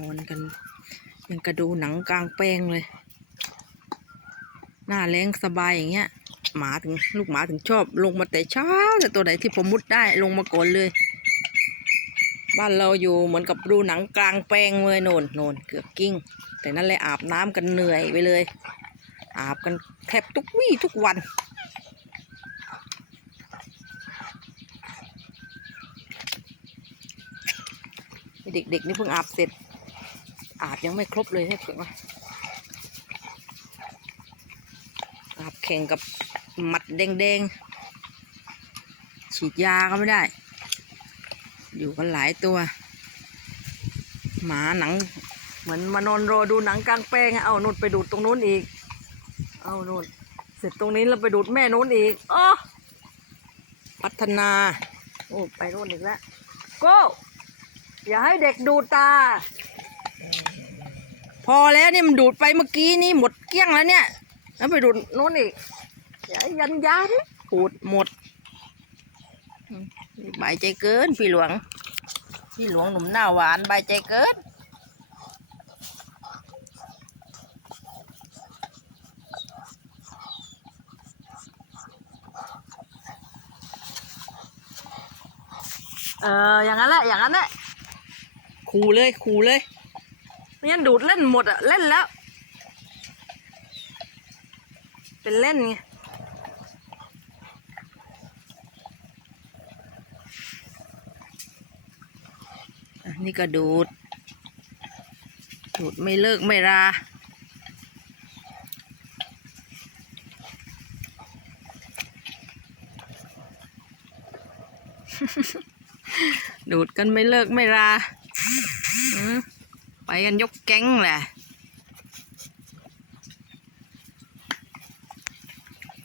นอนกัน ยังกระดูหนังกลางแปลงเลย หน้าแรงสบายอย่างเงี้ย หมาถึงลูกหมาถึงชอบ ลงมาแต่เช้าแต่ตัวไหนที่ผมมุดได้ลงมาก่อนเลย บ้านเราอยู่เหมือนกับดูหนังกลางแปลงเลยโนนโนนเกือบกิ้ง แต่นั่นเลยอาบน้ำกันเหนื่อยไปเลย อาบกันแทบทุกวี่ทุกวันเด็กๆนี่เพิ่งอาบเสร็จ อาบยังไม่ครบเลยให้เพิ่งว่าอาบแข่งกับหมัดแดงๆ ฉีดยาก็ไม่ได้ อยู่กันหลายตัว หมาหนัง เหมือนมานอนรอดูหนังกลางแปลงเอานู่นไปดูดตรงนู้นอีก เอานู่นเสร็จตรงนี้แล้วไปดูดแม่นู้นอีกอ๋อพัฒนา โอ้ ไปนู่นอีกแล้ว โก้ อย่าให้เด็กดูตา อแล้วนี่มันดูดไปเมื่อกี้นี่หมดเกลี้ยงแล้วเนี่ย แล้วไปดูดนู้นอีกยันยันพูดหมดอืมบายใจเกินพี่หลวง พี่หลวงหนุ่มหน้าหวานบายใจเกินเอออย่างนั้นแหละอย่างนั้นแหละขู่เลยขู่เลย ไม่งั้นดูดเล่นหมดอะเล่นแล้ว เป็นเล่นไงนี่ก็ดูด ดูดไม่เลิกไม่ราดูดกันไม่เลิกไม่ราอืม ไปกันยกแก๊งแหละ